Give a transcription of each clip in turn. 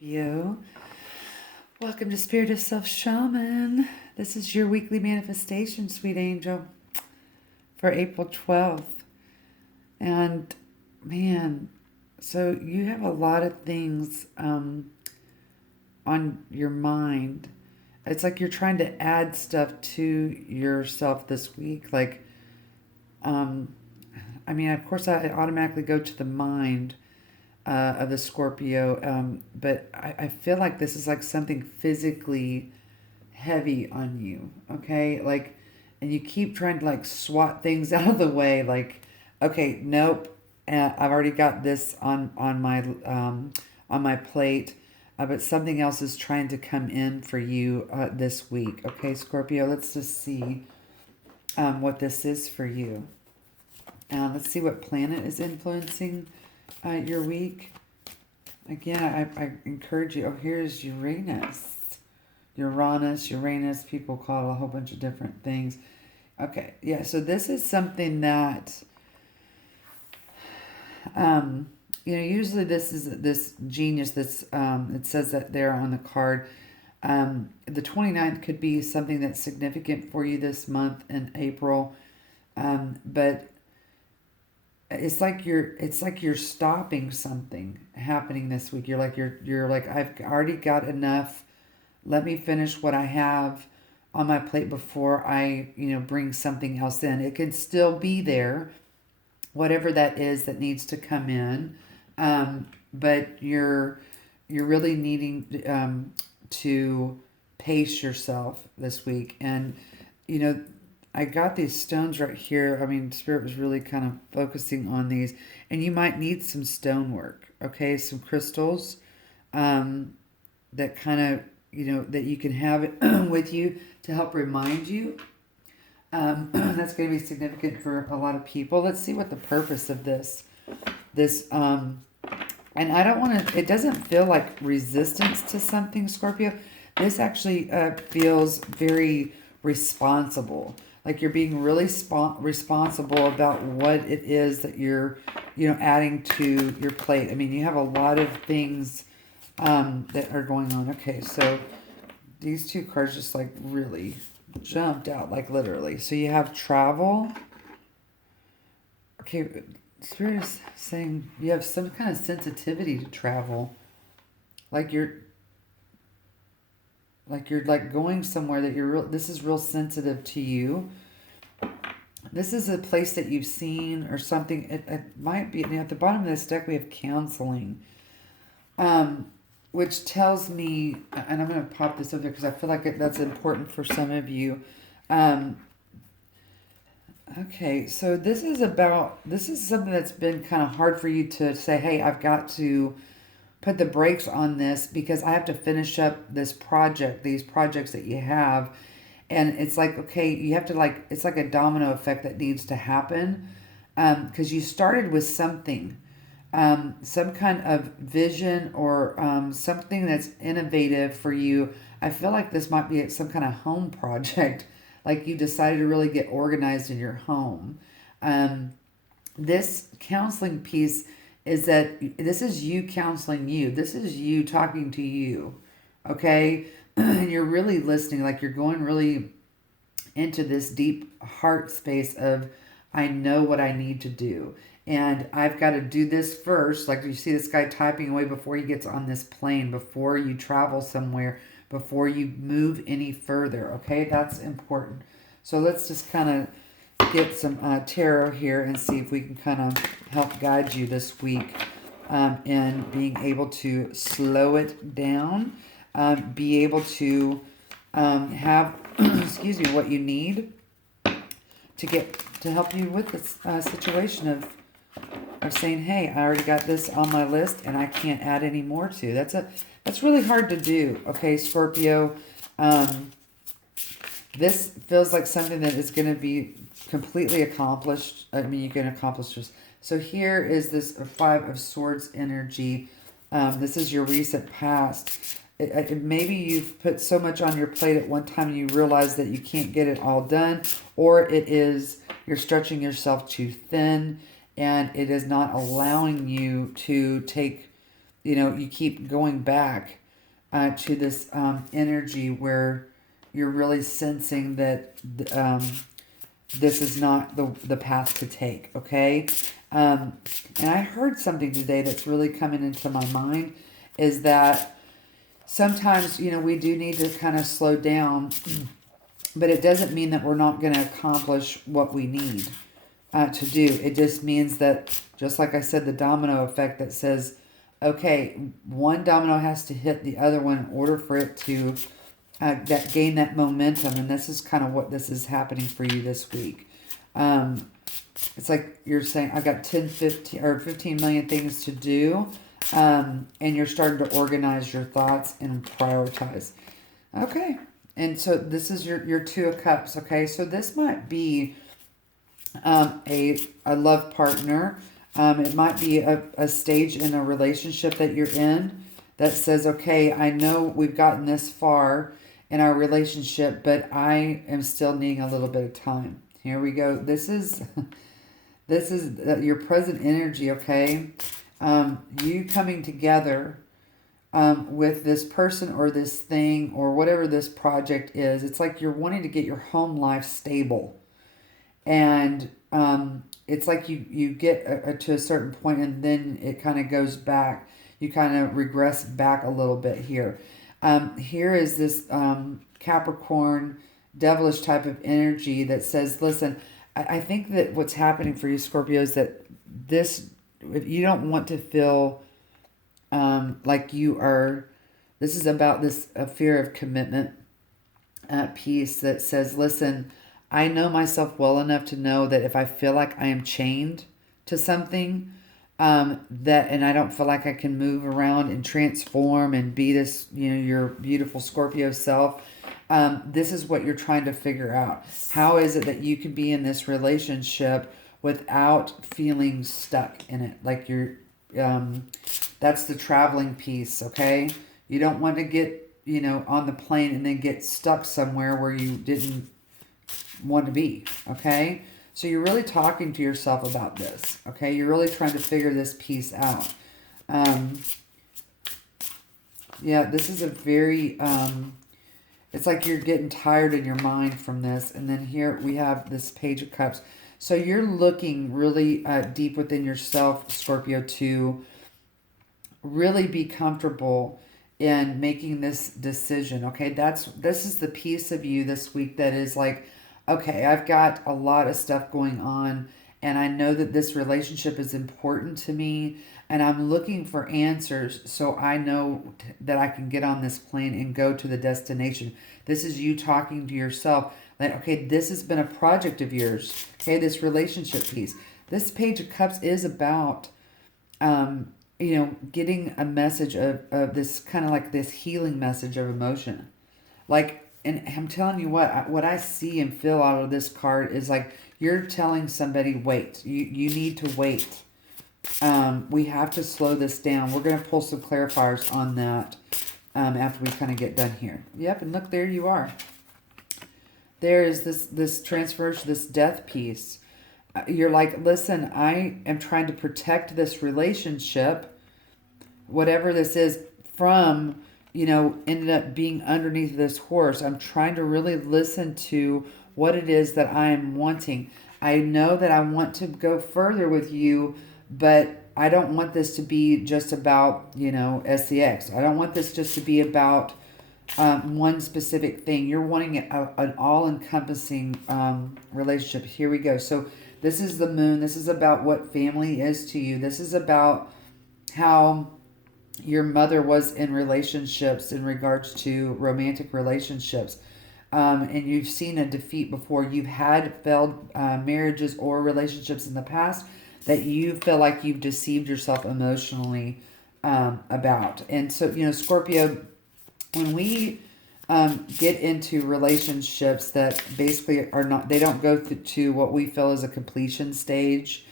You. Welcome to Spirit of Self Shaman. This is your weekly manifestation, sweet angel, for April 12th. And man, so you have a lot of things on your mind. It's like you're trying to add stuff to yourself this week. Um, of course, I automatically go to the mind of the Scorpio, but I feel like this is like something physically heavy on you, okay? And you keep trying to like swat things out of the way, okay, nope, I've already got this on my plate, but something else is trying to come in for you this week, okay, Scorpio? Let's just see what this is for you. Let's see what planet is influencing your week. Again, I encourage you. Oh, here's Uranus. Uranus. People call it a whole bunch of different things. Okay, yeah. So this is something that, usually this is this genius that's, it says that there on the card. The 29th could be something that's significant for you this month in April. But it's like you're stopping something happening this week. You're like, I've already got enough. Let me finish what I have on my plate before I, bring something else in. It can still be there, whatever that is that needs to come in. But you're really needing to pace yourself this week. And I got these stones right here. Spirit was really kind of focusing on these. And you might need some stonework, okay? Some crystals that kind of, that you can have with you to help remind you. That's going to be significant for a lot of people. Let's see what the purpose of this, and I don't want to, it doesn't feel like resistance to something, Scorpio. This actually feels very responsible. Like you're being really responsible about what it is that you're, adding to your plate. You have a lot of things that are going on. Okay, so these two cards just like really jumped out, like literally. So you have travel. Okay, Spirit is saying you have some kind of sensitivity to travel. Like you're going somewhere that this is real sensitive to you. This is a place that you've seen or something. It might be, at the bottom of this deck we have counseling, which tells me, and I'm going to pop this over there because I feel like that's important for some of you. Okay, so this is something that's been kind of hard for you to say, hey, I've got to put the brakes on this because I have to finish up these projects that you have. And it's like, okay, you have to it's like a domino effect that needs to happen. Because you started with something, some kind of vision or something that's innovative for you. I feel like this might be some kind of home project. Like you decided to really get organized in your home. This counseling piece is that this is you counseling you. This is you talking to you, okay? And you're really listening, like you're going really into this deep heart space of, I know what I need to do. And I've got to do this first. Like you see this guy typing away before he gets on this plane, before you travel somewhere, before you move any further, okay? That's important. So let's just kind of get some tarot here and see if we can kind of help guide you this week in being able to slow it down, be able to have, excuse me, what you need to help you with this situation of saying, hey, I already got this on my list and I can't add any more to. That's really hard to do, okay, Scorpio. This feels like something that is going to be completely accomplished. You can accomplish this. So here is this Five of Swords energy. This is your recent past. Maybe you've put so much on your plate at one time and you realize that you can't get it all done, or it is you're stretching yourself too thin and it is not allowing you to take you keep going back to this energy where you're really sensing that this is not the path to take, okay? And I heard something today that's really coming into my mind is that sometimes, we do need to kind of slow down, but it doesn't mean that we're not going to accomplish what we need to do. It just means that, just like I said, the domino effect that says, okay, one domino has to hit the other one in order for it to gain that momentum. And this is kind of what this is happening for you this week. It's like you're saying, I've got 10, 15, or 15 million things to do. And you're starting to organize your thoughts and prioritize. Okay. And so this is your Two of Cups. Okay. So this might be a love partner. It might be a stage in a relationship that you're in that says, okay, I know we've gotten this far in our relationship, but I am still needing a little bit of time. Here we go. This is your present energy, okay? You coming together with this person or this thing or whatever this project is. It's like you're wanting to get your home life stable. And it's like you get to a certain point and then it kind of goes back. You kind of regress back a little bit here. Here is this Capricorn devilish type of energy that says, listen, I think that what's happening for you, Scorpio, is that if you don't want to feel like you are, this is about a fear of commitment piece that says, listen, I know myself well enough to know that if I feel like I am chained to something, and I don't feel like I can move around and transform and be this, your beautiful Scorpio self. This is what you're trying to figure out. How is it that you can be in this relationship without feeling stuck in it? Like that's the traveling piece, okay? You don't want to get, on the plane and then get stuck somewhere where you didn't want to be, okay? So you're really talking to yourself about this, okay? You're really trying to figure this piece out. Yeah, this is a very, it's like you're getting tired in your mind from this. And then here we have this Page of Cups. So you're looking really deep within yourself, Scorpio, to really be comfortable in making this decision, okay? This is the piece of you this week that is like, okay, I've got a lot of stuff going on and I know that this relationship is important to me and I'm looking for answers so I know that I can get on this plane and go to the destination. This is you talking to yourself like, okay, this has been a project of yours, okay, this relationship piece. This Page of Cups is about, getting a message of this kind of like this healing message of emotion. Like, and I'm telling you what I see and feel out of this card is like you're telling somebody, wait, you need to wait. We have to slow this down. We're going to pull some clarifiers on that after we kind of get done here. Yep, and look, there you are. There is this transfer, this death piece. You're like, listen, I am trying to protect this relationship, whatever this is, from ended up being underneath this horse. I'm trying to really listen to what it is that I am wanting. I know that I want to go further with you, but I don't want this to be just about, SCX. I don't want this just to be about one specific thing. You're wanting an all-encompassing relationship. Here we go. So this is the moon. This is about what family is to you. This is about how your mother was in relationships in regards to romantic relationships. And you've seen a defeat before. You've had failed marriages or relationships in the past that you feel like you've deceived yourself emotionally about. And so, Scorpio, when we get into relationships that basically are not, they don't go to what we feel is a completion stage,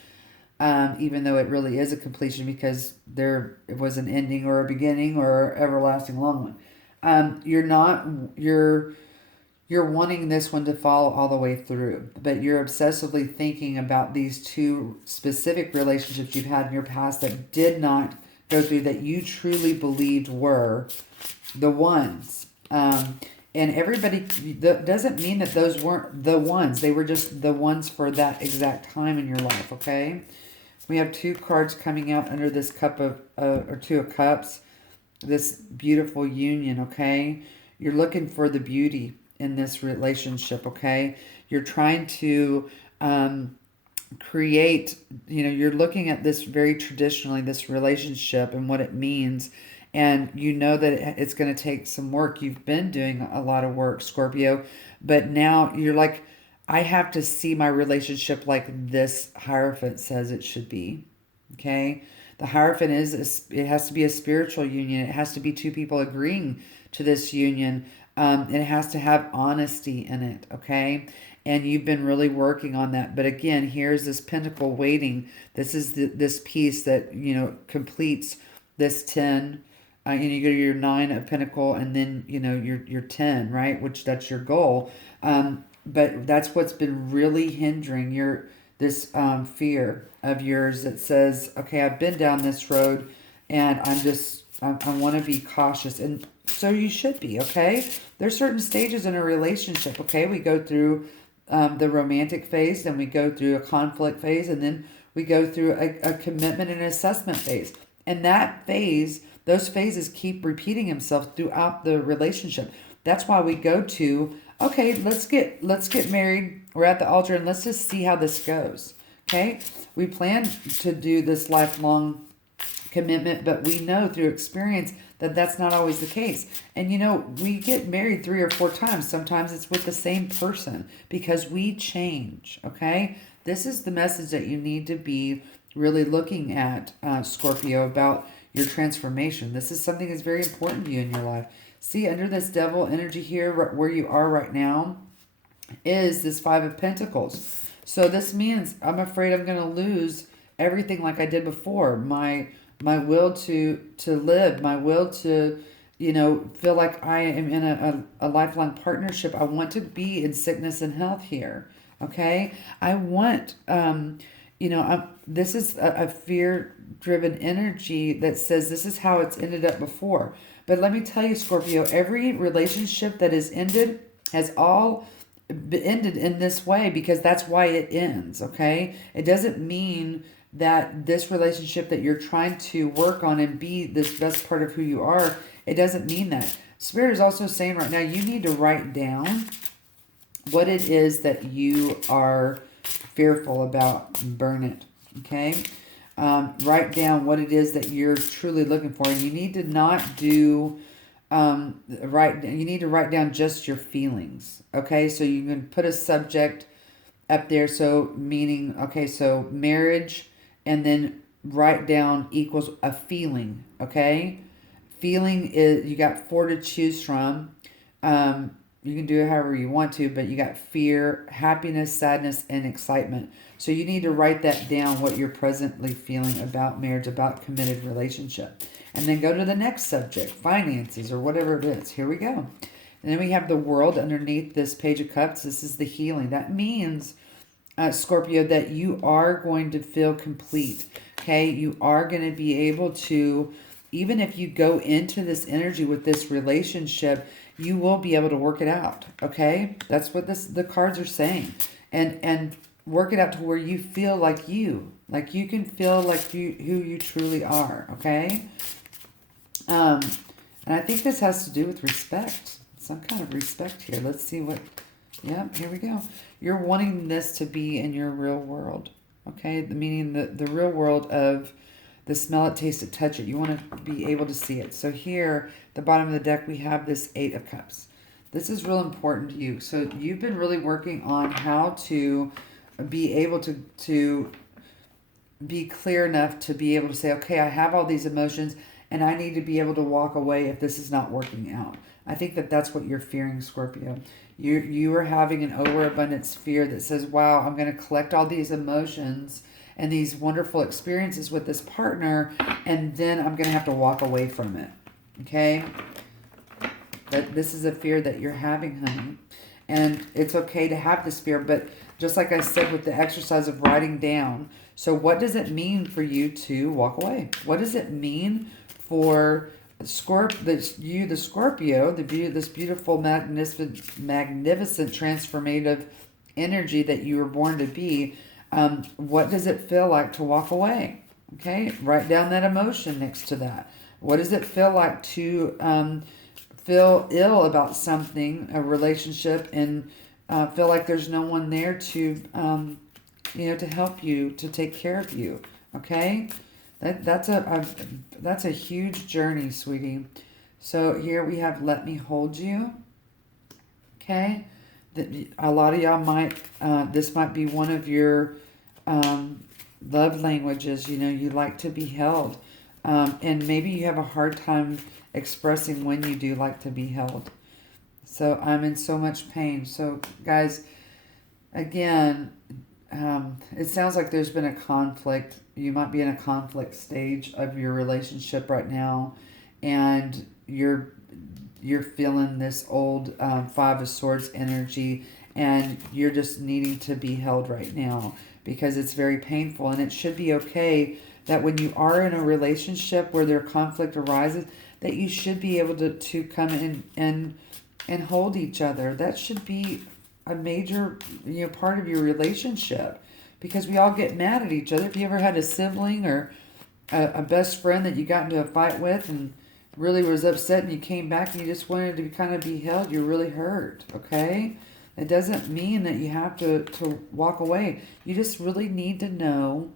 even though it really is a completion because it was an ending or a beginning or an everlasting long one. You're wanting this one to follow all the way through, but you're obsessively thinking about these two specific relationships you've had in your past that did not go through that you truly believed were the ones. And everybody, that doesn't mean that those weren't the ones. They were just the ones for that exact time in your life, okay? We have 2 cards coming out under this cup of, or 2 of cups. This beautiful union, okay? You're looking for the beauty in this relationship, okay? You're trying to create, you're looking at this very traditionally, this relationship and what it means. And you know that it's going to take some work. You've been doing a lot of work, Scorpio. But now you're like, I have to see my relationship like this Hierophant says it should be. Okay? The Hierophant it has to be a spiritual union. It has to be 2 people agreeing to this union. It has to have honesty in it. Okay? And you've been really working on that. But again, here's this Pentacle waiting. This is this piece that, completes this 10. You go to your 9 of Pentacle and then, your 10, right? Which that's your goal. But that's what's been really hindering this fear of yours that says, okay, I've been down this road and I want to be cautious. And so you should be, okay? There's certain stages in a relationship, okay? We go through the romantic phase, then we go through a conflict phase, and then we go through a commitment and assessment phase. And those phases keep repeating themselves throughout the relationship. That's why we go to, okay, let's get married. We're at the altar and let's just see how this goes. Okay? We plan to do this lifelong commitment, but we know through experience that that's not always the case. And we get married 3 or 4 times. Sometimes it's with the same person because we change. Okay? This is the message that you need to be really looking at, Scorpio, about your transformation. This is something that's very important to you in your life. See, under this Devil energy here, where you are right now, is this 5 of Pentacles. So this means I'm afraid I'm going to lose everything like I did before. My will to live, my will to, feel like I am in a lifelong partnership. I want to be in sickness and health here. Okay? I want, this is a fear-driven energy that says this is how it's ended up before. But let me tell you, Scorpio, every relationship that is ended has all ended in this way because that's why it ends, okay? It doesn't mean that this relationship that you're trying to work on and be this best part of who you are, it doesn't mean that. Spirit is also saying right now, you need to write down what it is that you are fearful about and burn it, okay? Write down what it is that you're truly looking for. And you need to not do, you need to write down just your feelings, okay? So you can put a subject up there. So meaning, okay, so marriage, and then write down equals a feeling, okay? Feeling is, you got 4 to choose from. You can do it however you want to, but you got fear, happiness, sadness, and excitement. So you need to write that down, what you're presently feeling about marriage, about committed relationship. And then go to the next subject, finances, or whatever it is. Here we go. And then we have the World underneath this Page of Cups. This is the healing. That means, Scorpio, that you are going to feel complete. Okay? You are going to be able to, even if you go into this energy with this relationship, you will be able to work it out. Okay? That's what the cards are saying. And work it out to where you feel like you can feel like who you truly are. Okay? And I think this has to do with respect. Some kind of respect here. Let's see what... Yeah, here we go. You're wanting this to be in your real world. Okay? Meaning the real world of the smell it, taste it, touch it. You want to be able to see it. So here, the bottom of the deck, we have this 8 of Cups. This is real important to you. So you've been really working on how to be able to be clear enough to be able to say, okay, I have all these emotions and I need to be able to walk away if this is not working out. I think that's what you're fearing, Scorpio. You are having an overabundance fear that says, wow, I'm going to collect all these emotions and these wonderful experiences with this partner, and then I'm going to have to walk away from it. Okay? This is a fear that you're having, honey. And it's okay to have this fear, but just like I said with the exercise of writing down. So what does it mean for you to walk away? What does it mean for the Scorpio, this beautiful, magnificent, transformative energy that you were born to be? What does it feel like to walk away? Okay, write down that emotion next to that. What does it feel like to feel ill about something, a relationship, and feel like there's no one there to, to help you, to take care of you? Okay, that's a huge journey, sweetie. So here we have "Let Me Hold You." Okay, a lot of y'all might this might be one of your love languages. You like to be held, and maybe you have a hard time expressing when you do like to be held. So I'm in so much pain. So guys, again, it sounds like there's been a conflict. You might be in a conflict stage of your relationship right now, and you're feeling this old Five of Swords energy, and you're just needing to be held right now because it's very painful. And it should be okay that when you are in a relationship where their conflict arises, that you should be able to come in and hold each other. That should be a major part of your relationship, because we all get mad at each other. If you ever had a sibling or a best friend that you got into a fight with and really was upset, and you came back and you just wanted to kind of be held, you're really hurt, okay? It doesn't mean that you have to walk away. You just really need to know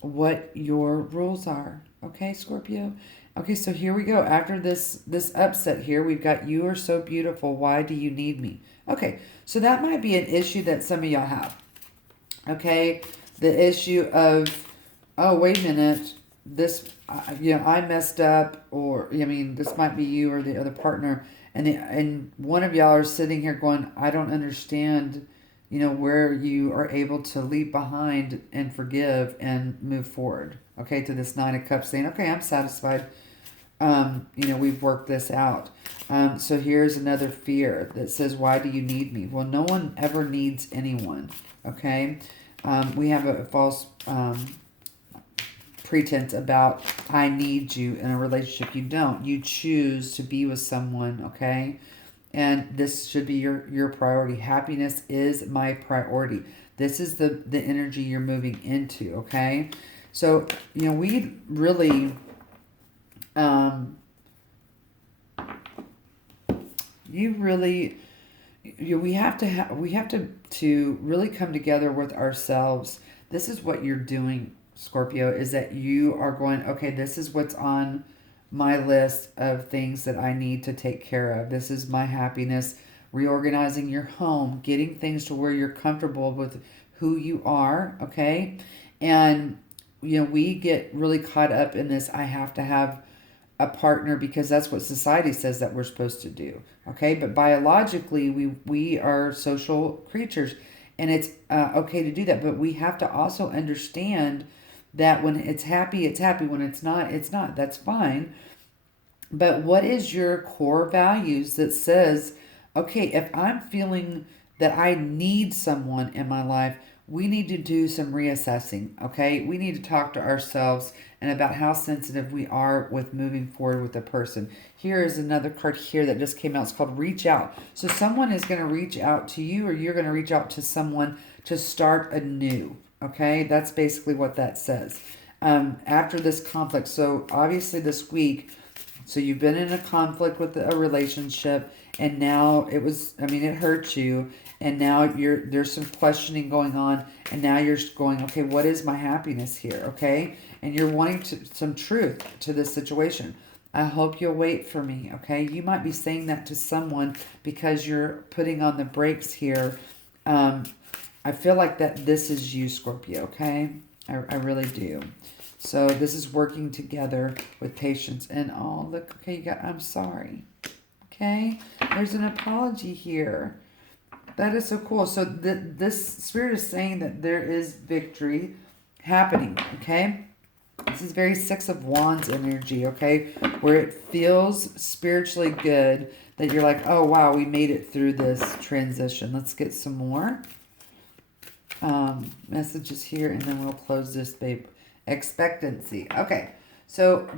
what your rules are, okay, Scorpio? Okay, so here we go. After this upset here, we've got "You are so beautiful. Why do you need me?" Okay, so that might be an issue that some of y'all have. Okay, the issue of, oh, wait a minute, this, I messed up, or, this might be you or the other partner, and one of y'all are sitting here going, I don't understand, where you are able to leave behind and forgive and move forward, okay, to this Nine of Cups, saying, okay, I'm satisfied. We've worked this out. So here's another fear that says, why do you need me? Well, no one ever needs anyone, okay? We have a false pretense about, I need you in a relationship. You don't. You choose to be with someone, okay? And this should be your priority. Happiness is my priority. This is the energy you're moving into, okay? So, we really... we have to really come together with ourselves. This is what you're doing, Scorpio, is that you are going, okay, this is what's on my list of things that I need to take care of. This is my happiness, reorganizing your home, getting things to where you're comfortable with who you are, okay? And, we get really caught up in this, I have to have a partner because that's what society says that we're supposed to do, okay? But biologically, we are social creatures, and it's okay to do that. But we have to also understand that when it's happy, it's happy. When it's not, it's not. That's fine. But what is your core values that says, okay, if I'm feeling that I need someone in my life, we need to do some reassessing, okay? We need to talk to ourselves and about how sensitive we are with moving forward with a person. Here is another card here that just came out. It's called Reach Out. So someone is going to reach out to you, or you're going to reach out to someone to start anew, okay? That's basically what that says. After this conflict, so obviously this week, so you've been in a conflict with a relationship, and now it hurt you, and now there's some questioning going on, and now you're going, okay, what is my happiness here, okay? And you're wanting some truth to this situation. I hope you'll wait for me, okay? You might be saying that to someone because you're putting on the brakes here. I feel like that this is you, Scorpio, okay? I really do. So this is working together with patience. And oh, look, okay, I'm sorry. Okay? There's an apology here. That is so cool. So this spirit is saying that there is victory happening, okay? This is very Six of Wands energy, okay? Where it feels spiritually good that you're like, oh, wow, we made it through this transition. Let's get some more. messages here, and then we'll close this, babe. Expectancy. Okay. So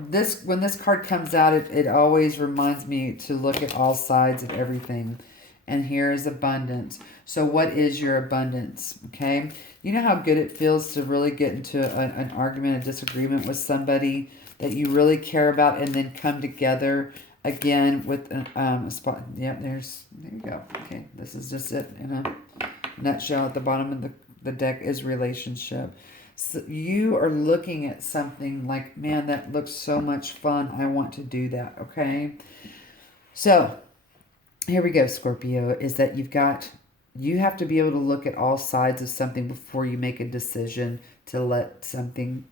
when this card comes out, it always reminds me to look at all sides of everything. And here is abundance. So what is your abundance? Okay. You know how good it feels to really get into an argument, a disagreement with somebody that you really care about, and then come together again with a spot. Yep, there you go. Okay, this is just it in a nutshell. At the bottom of the deck is relationship. So you are looking at something like, man, that looks so much fun. I want to do that. Okay. So here we go, Scorpio, is that you have to be able to look at all sides of something before you make a decision to let something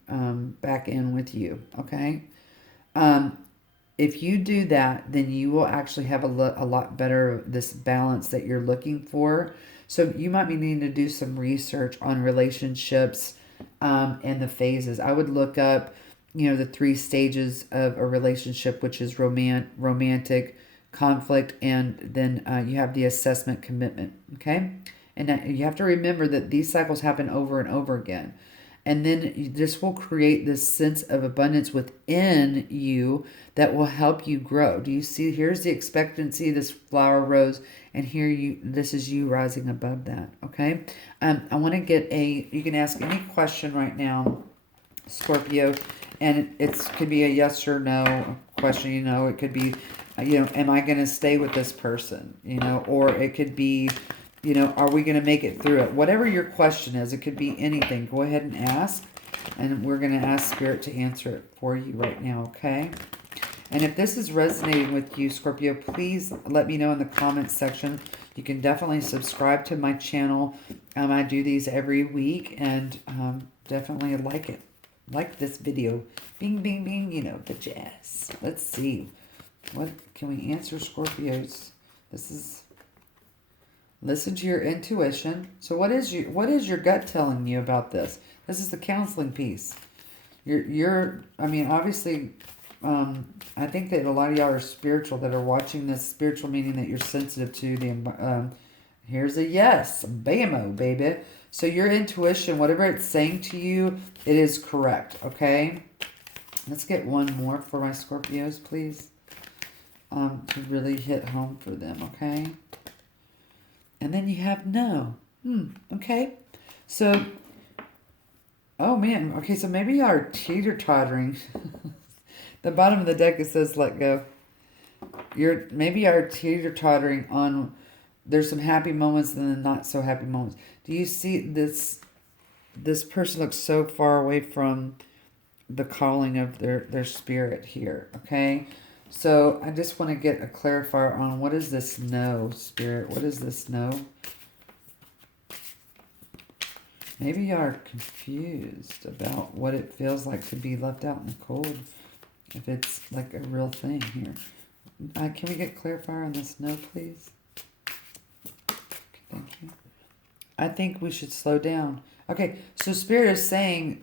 back in with you. Okay. If you do that, then you will actually have a lot better this balance that you're looking for. So you might be needing to do some research on relationships and the phases. I would look up, the 3 stages of a relationship, which is romantic, conflict, and then you have the assessment, commitment. Okay? And you have to remember that these cycles happen over and over again. And then this will create this sense of abundance within you that will help you grow. Do you see? Here's the expectancy, this flower rose, and this is you rising above that. Okay. I want to get you can ask any question right now, Scorpio, and it could be a yes or no question. It could be, am I going to stay with this person? Or it could be, are we going to make it through it? Whatever your question is, it could be anything. Go ahead and ask, and we're going to ask Spirit to answer it for you right now, okay? And if this is resonating with you, Scorpio, please let me know in the comments section. You can definitely subscribe to my channel. I do these every week, and definitely like this video. Bing, bing, bing, the jazz. Let's see. What can we answer, Scorpios? This is... Listen to your intuition. So what is your gut telling you about this? This is the counseling piece. Obviously, I think that a lot of y'all are spiritual that are watching this. Spiritual meaning that you're sensitive to the, here's a yes. Bam-o, baby. So your intuition, whatever it's saying to you, it is correct, okay? Let's get one more for my Scorpios, please. To really hit home for them, okay? And then you have no. Okay. So, oh man. Okay, so maybe you are teeter-tottering. The bottom of the deck, it says let go. Maybe you are teeter-tottering on, there's some happy moments and then not so happy moments. Do you see this person looks so far away from the calling of their spirit here, okay? So I just want to get a clarifier on what is this no, Spirit? What is this no? Maybe you are confused about what it feels like to be left out in the cold. If it's like a real thing here. Can we get clarifier on this no, please? Okay, thank you. I think we should slow down. Okay, so Spirit is saying,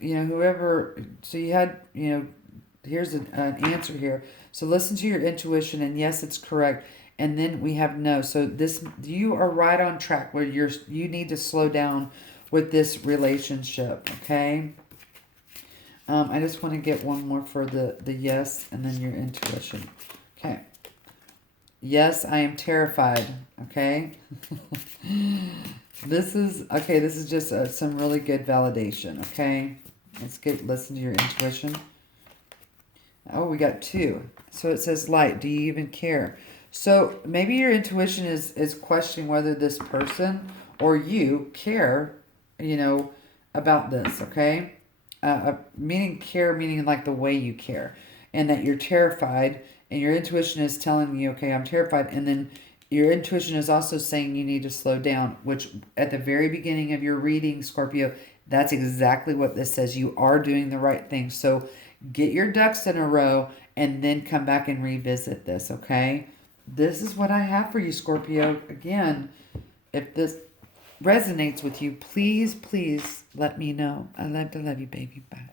so you had, here's an answer here. So listen to your intuition, and yes, it's correct. And then we have no. So you are right on track where you need to slow down with this relationship, okay? I just want to get one more for the yes, and then your intuition. Okay. Yes, I am terrified, okay? This is just some really good validation, okay? Listen to your intuition. Oh, we got 2. So it says light. Do you even care? So maybe your intuition is questioning whether this person or you care, about this, okay? Meaning like the way you care. And that you're terrified. And your intuition is telling you, okay, I'm terrified. And then your intuition is also saying you need to slow down. Which at the very beginning of your reading, Scorpio, that's exactly what this says. You are doing the right thing. So get your ducks in a row and then come back and revisit this, okay? This is what I have for you, Scorpio. Again, if this resonates with you, please let me know. I love to love you, baby. Bye.